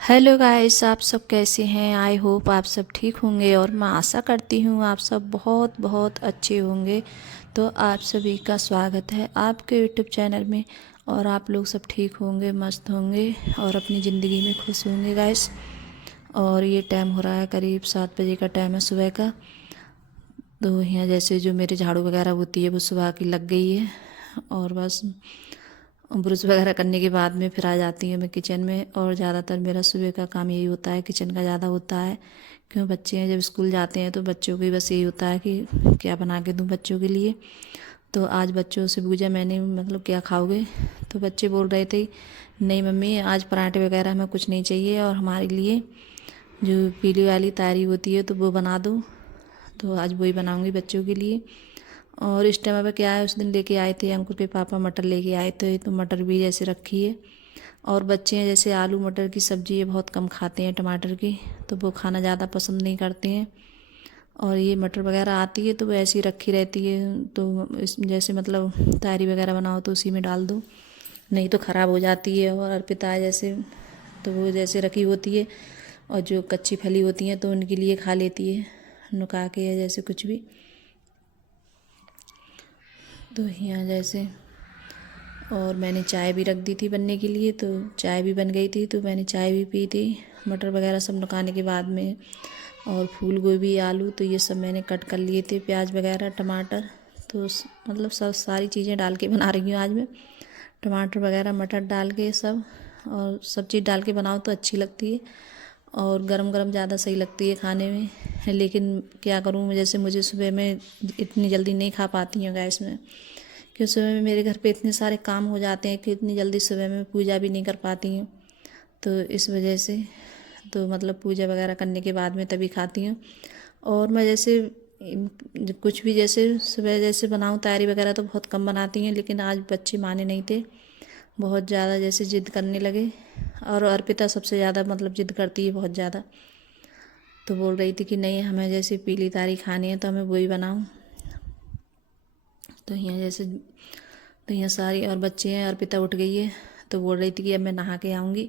Hello guys, आप सब कैसे हैं। आई होप आप सब ठीक होंगे और मैं आशा करती हूँ आप सब बहुत बहुत अच्छे होंगे। तो आप सभी का स्वागत है आपके यूट्यूब चैनल में। और आप लोग सब ठीक होंगे, मस्त होंगे और अपनी ज़िंदगी में खुश होंगे गाइस। और ये टाइम हो रहा है करीब 7 बजे का टाइम है सुबह का। तो यहाँ जैसे जो मेरे झाड़ू वगैरह होती है वो सुबह की लग गई है। और बस ब्रश वगैरह करने के बाद में फिर आ जाती हूँ मैं किचन में। और ज़्यादातर मेरा सुबह का काम यही होता है, किचन का ज़्यादा होता है। क्यों, बच्चे हैं जब स्कूल जाते हैं तो बच्चों की बस यही होता है कि क्या बना के दूँ बच्चों के लिए। तो आज बच्चों से पूछा मैंने, मतलब क्या खाओगे। तो बच्चे बोल रहे थे नहीं मम्मी आज पराठे वगैरह हमें कुछ नहीं चाहिए, और हमारे लिए जो पीली वाली तारी होती है तो वो बना दो। तो आज वही बनाऊंगी बच्चों के लिए। और इस टाइम अब क्या है, उस दिन लेके आए थे अंकुर के पापा मटर लेके आए थे, तो मटर भी जैसे रखी है। और बच्चे हैं जैसे आलू मटर की सब्ज़ी ये बहुत कम खाते हैं, टमाटर की तो वो खाना ज़्यादा पसंद नहीं करते हैं। और ये मटर वगैरह आती है तो वो ऐसी रखी रहती है, तो इस जैसे मतलब तारी वगैरह बनाओ तो उसी में डाल दो, नहीं तो ख़राब हो जाती है। और अर्पिता है जैसे, तो वो जैसे रखी होती है। और जो कच्ची फली होती हैं तो उनके लिए खा लेती है नुका के, या जैसे कुछ भी। तो यहाँ जैसे, और मैंने चाय भी रख दी थी बनने के लिए, तो चाय भी बन गई थी तो मैंने चाय भी पी थी। मटर वगैरह सब पकाने के बाद में। और फूल गोभी आलू तो ये सब मैंने कट कर लिए थे, प्याज वगैरह टमाटर। तो मतलब सब सारी चीज़ें डाल के बना रही हूँ आज मैं। टमाटर वगैरह मटर डाल के सब, और सब चीज़ डाल के बनाओ तो अच्छी लगती है। और गरम गरम ज़्यादा सही लगती है खाने में। लेकिन क्या करूँ, जैसे मुझे सुबह में इतनी जल्दी नहीं खा पाती हूँ गैस में। क्योंकि सुबह में मेरे घर पे इतने सारे काम हो जाते हैं कि इतनी जल्दी सुबह में पूजा भी नहीं कर पाती हूँ। तो इस वजह से, तो मतलब पूजा वगैरह करने के बाद में तभी खाती हूँ। और मैं जैसे कुछ भी जैसे सुबह जैसे बनाऊँ तैयारी वगैरह तो बहुत कम बनाती हूँ, लेकिन आज बच्चे माने नहीं थे, बहुत ज़्यादा जैसे ज़िद करने लगे। और अर्पिता सबसे ज़्यादा मतलब ज़िद करती है बहुत ज़्यादा। तो बोल रही थी कि नहीं हमें जैसे पीली तारी खानी है तो हमें वही बनाऊँ। तो यहाँ जैसे, तो यहाँ सारी और बच्चे हैं, अर्पिता उठ गई है तो बोल रही थी कि अब मैं नहा के आऊँगी।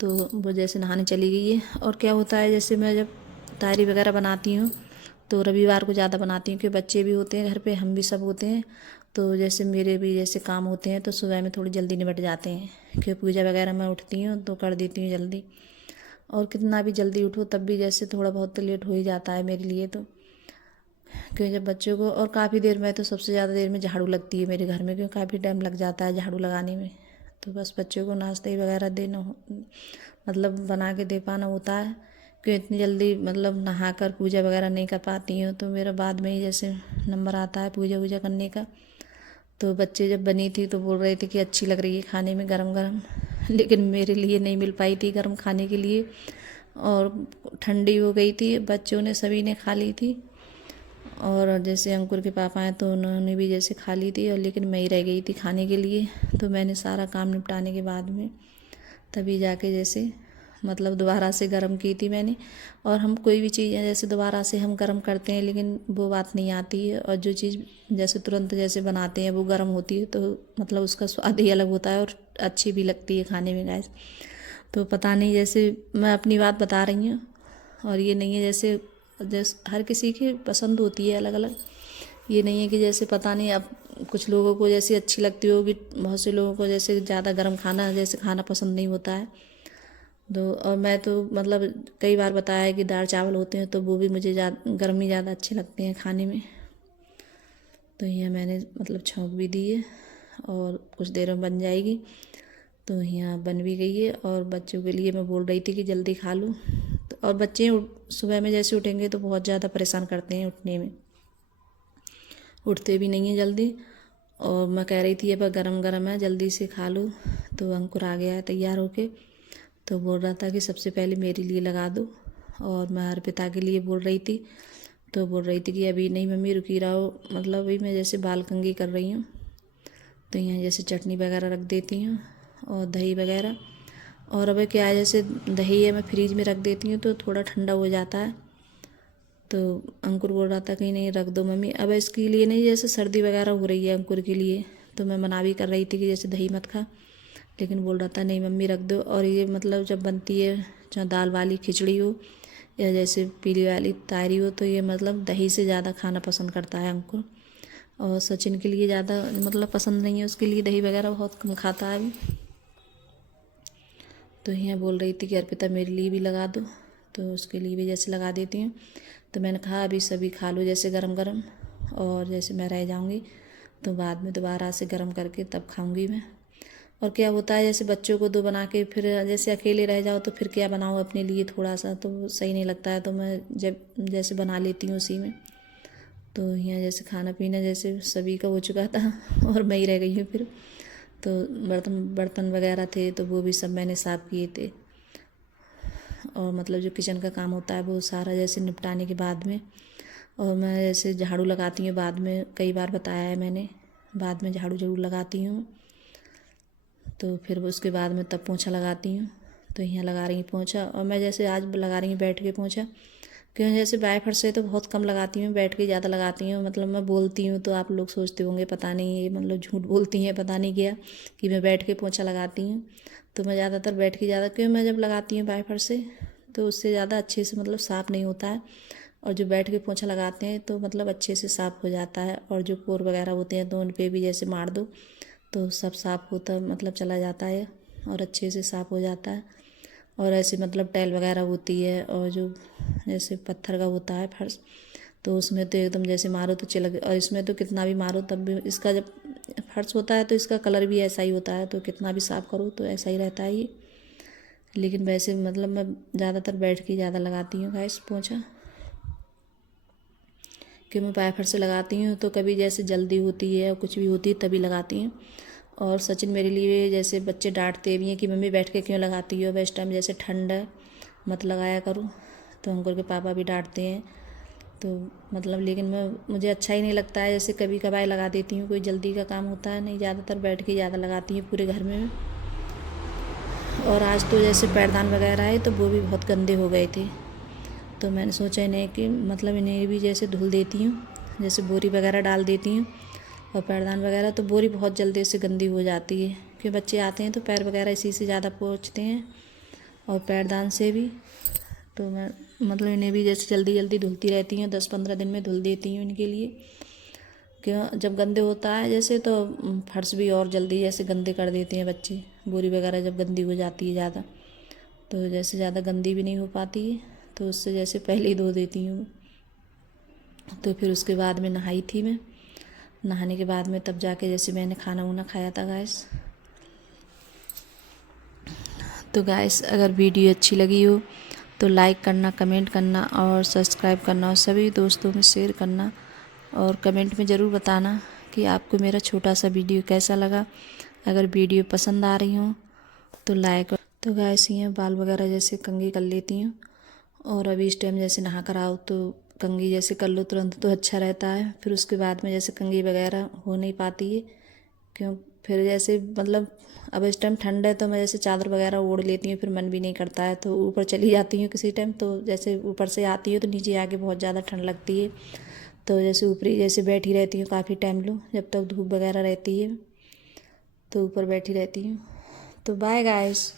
तो वो जैसे नहाने चली गई है। और क्या होता है, जैसे मैं जब तारी वगैरह बनाती हूँ तो रविवार को ज़्यादा बनाती हूँ, क्योंकि बच्चे भी होते हैं घर पे, हम भी सब होते हैं। तो जैसे मेरे भी जैसे काम होते हैं तो सुबह में थोड़ी जल्दी निपट जाते हैं, क्योंकि पूजा वगैरह मैं उठती हूँ तो कर देती हूँ जल्दी। और कितना भी जल्दी उठो तब भी जैसे थोड़ा बहुत तो लेट हो ही जाता है मेरे लिए तो। क्योंकि जब बच्चों को, और काफ़ी देर में तो सबसे ज़्यादा देर में झाड़ू लगती है मेरे घर में, क्योंकि काफ़ी टाइम लग जाता है झाड़ू लगाने में। तो बस बच्चों को नाश्ता ही वगैरह देना मतलब बना के दे पाना होता है। क्योंकि इतनी जल्दी मतलब नहा कर पूजा वगैरह नहीं कर पाती हूँ, तो मेरा बाद में ही जैसे नंबर आता है पूजा वूजा करने का। तो बच्चे जब बनी थी तो बोल रहे थे कि अच्छी लग रही है खाने में गरम गरम लेकिन मेरे लिए नहीं मिल पाई थी गरम खाने के लिए। और ठंडी हो गई थी, बच्चों ने सभी ने खा ली थी। और जैसे अंकुर के पापा हैं तो उन्होंने भी जैसे खा ली थी, और लेकिन मैं ही रह गई थी खाने के लिए। तो मैंने सारा काम निपटाने के बाद में तभी जाके जैसे मतलब दोबारा से गर्म की थी मैंने। और हम कोई भी चीज़ है जैसे दोबारा से हम गर्म करते हैं, लेकिन वो बात नहीं आती है। और जो चीज़ जैसे तुरंत जैसे बनाते हैं वो गर्म होती है तो मतलब उसका स्वाद ही अलग होता है और अच्छी भी लगती है खाने में गैस। तो पता नहीं, जैसे मैं अपनी बात बता रही हूँ। और ये नहीं है जैसे, जैसे हर किसी की पसंद होती है अलग अलग। ये नहीं है कि जैसे पता नहीं, अब कुछ लोगों को जैसे अच्छी लगती होगी, बहुत से लोगों को जैसे ज़्यादा गर्म खाना जैसे खाना पसंद नहीं होता है। तो और मैं तो मतलब कई बार बताया है कि दाल चावल होते हैं तो वो भी मुझे गर्म ही ज़्यादा अच्छे लगते हैं खाने में। तो ये मैंने मतलब छौंक भी दी है और कुछ देर में बन जाएगी। तो यहाँ बन भी गई है, और बच्चों के लिए मैं बोल रही थी कि जल्दी खा लूँ। तो और बच्चे सुबह में जैसे उठेंगे तो बहुत ज़्यादा परेशान करते हैं उठने में, उठते भी नहीं हैं जल्दी। और मैं कह रही थी अब गरम गरम है जल्दी से खा लो। तो अंकुर आ गया है तैयार होके, तो बोल रहा था कि सबसे पहले मेरे लिए लगा दो। और मैं अर्पिता के लिए बोल रही थी, तो बोल रही थी कि अभी नहीं मम्मी रुकी रहो, मतलब अभी मैं जैसे बाल कंघी कर रही हूँ। तो यहाँ जैसे चटनी वगैरह रख देती हूँ और दही वगैरह। और अब क्या है, जैसे दही है मैं फ्रीज में रख देती हूँ तो थोड़ा ठंडा हो जाता है। तो अंकुर बोल रहा था कि नहीं रख दो मम्मी, अब इसके लिए नहीं, जैसे सर्दी वगैरह हो रही है अंकुर के लिए, तो मैं मना भी कर रही थी कि जैसे दही मत खा। लेकिन बोल रहा था नहीं मम्मी रख दो। और ये मतलब जब बनती है जो दाल वाली खिचड़ी हो या जैसे पीली वाली तारी हो, तो ये मतलब दही से ज़्यादा खाना पसंद करता है अंकुर। और सचिन के लिए ज़्यादा मतलब पसंद नहीं है, उसके लिए दही वगैरह बहुत कम खाता है अभी। तो यहाँ बोल रही थी कि अर्पिता मेरे लिए भी लगा दो, तो उसके लिए भी जैसे लगा देती हूँ। तो मैंने कहा अभी सभी खा लो जैसे गरम गरम, और जैसे मैं रह जाऊँगी तो बाद में दोबारा से गरम करके तब खाऊँगी मैं। और क्या होता है जैसे बच्चों को दो बना के फिर जैसे अकेले रह जाओ तो फिर क्या बनाऊँ अपने लिए थोड़ा सा, तो सही नहीं लगता है। तो मैं जब जैसे बना लेती हूँ उसी में। तो यहाँ जैसे खाना पीना जैसे सभी का हो चुका था और मैं ही रह गई हूँ फिर। तो बर्तन बर्तन वगैरह थे तो वो भी सब मैंने साफ़ किए थे। और मतलब जो किचन का काम होता है वो सारा जैसे निपटाने के बाद में, और मैं जैसे झाड़ू लगाती हूँ बाद में, कई बार बताया है मैंने, बाद में झाड़ू जरूर लगाती हूँ। तो फिर उसके बाद में तब पोंछा लगाती हूँ। तो यहाँ लगा रही हूँ पोंछा, और मैं जैसे आज लगा रही हूँ बैठ के पोंछा, क्यों जैसे बाय फर से तो बहुत कम लगाती हूँ, बैठ के ज़्यादा लगाती हूँ। मतलब मैं बोलती हूँ तो आप लोग सोचते होंगे पता नहीं ये मतलब झूठ बोलती हैं पता नहीं क्या, कि मैं बैठ के पोंछा लगाती हूँ। तो मैं ज़्यादातर बैठ के ज़्यादा, क्यों मैं जब लगाती हूँ बाय फर से तो उससे ज़्यादा अच्छे से मतलब साफ़ नहीं होता है। और जो बैठ के पोंछा लगाते हैं तो मतलब अच्छे से साफ़ हो जाता है। और जो पोर वगैरह होते हैं तो उन पर भी जैसे मार दो तो सब साफ़ होता मतलब चला जाता है और अच्छे से साफ़ हो जाता है। और ऐसे मतलब टाइल वगैरह होती है और जो जैसे पत्थर का होता है फर्श, तो उसमें तो एकदम जैसे मारो तो चिलक, और इसमें तो कितना भी मारो तब भी इसका जब फर्श होता है तो इसका कलर भी ऐसा ही होता है, तो कितना भी साफ़ करो तो ऐसा ही रहता है ये। लेकिन वैसे मतलब मैं ज़्यादातर बैठ के ज़्यादा लगाती हूँ गाइस पोंछा, कि मैं वाइपर से लगाती हूँ तो कभी जैसे जल्दी होती है और कुछ भी होती है तभी लगाती हूँ। और सचिन मेरे लिए जैसे बच्चे डांटते भी हैं कि मम्मी बैठ के क्यों लगाती हो, इस टाइम जैसे ठंड है मत लगाया करो। तो अंकुर के पापा भी डांटते हैं। तो मतलब लेकिन मुझे अच्छा ही नहीं लगता है, जैसे कभी कभार लगा देती हूँ, कोई जल्दी का काम होता है नहीं, ज़्यादातर बैठ के ज़्यादा लगाती हूँ पूरे घर में। और आज तो जैसे पैरदान वगैरह है तो वो भी बहुत गंदे हो गए थे, तो मैंने सोचा इन्हें कि मतलब इन्हें भी जैसे धुल देती हूँ, जैसे बोरी वगैरह डाल देती हूँ। और पैरदान वगैरह तो बोरी बहुत जल्दी से गंदी हो जाती है, क्योंकि बच्चे आते हैं तो पैर वगैरह इसी से ज़्यादा पोंछते हैं और पैरदान से भी। तो मैं मतलब इन्हें भी जैसे जल्दी जल्दी धुलती रहती हूँ, 10-15 दिन में धुल देती हूँ इनके लिए। क्यों जब गंदे होता है जैसे तो फर्श भी और जल्दी जैसे गंदे कर देते हैं बच्चे, बोरी वगैरह जब गंदी हो जाती है ज़्यादा, तो जैसे ज़्यादा गंदी भी नहीं हो पाती है, तो उससे जैसे पहले ही धो देती हूँ। तो फिर उसके बाद में नहाई थी मैं, नहाने के बाद में तब जाके जैसे मैंने खाना वाना खाया था गाइस। तो गाइस अगर वीडियो अच्छी लगी हो तो लाइक करना, कमेंट करना और सब्सक्राइब करना, और सभी दोस्तों में शेयर करना। और कमेंट में ज़रूर बताना कि आपको मेरा छोटा सा वीडियो कैसा लगा। अगर वीडियो पसंद आ रही हो तो लाइक। तो गाइस ये बाल वगैरह जैसे कंघी कर लेती हूँ, और अभी इस टाइम जैसे नहा कर आओ तो कंघी जैसे कर लो तुरंत तो अच्छा रहता है। फिर उसके बाद में जैसे कंघी वगैरह हो नहीं पाती है, क्यों फिर जैसे मतलब अब इस टाइम ठंड है तो मैं जैसे चादर वगैरह ओढ़ लेती हूँ, फिर मन भी नहीं करता है तो ऊपर चली जाती हूँ किसी टाइम। तो जैसे ऊपर से आती हूँ तो नीचे आके बहुत ज़्यादा ठंड लगती है, तो जैसे ऊपरी जैसे बैठी रहती हूँ काफ़ी टाइम लो, जब तक धूप वगैरह रहती है तो ऊपर बैठी रहती हूँ। तो बाय गाइस।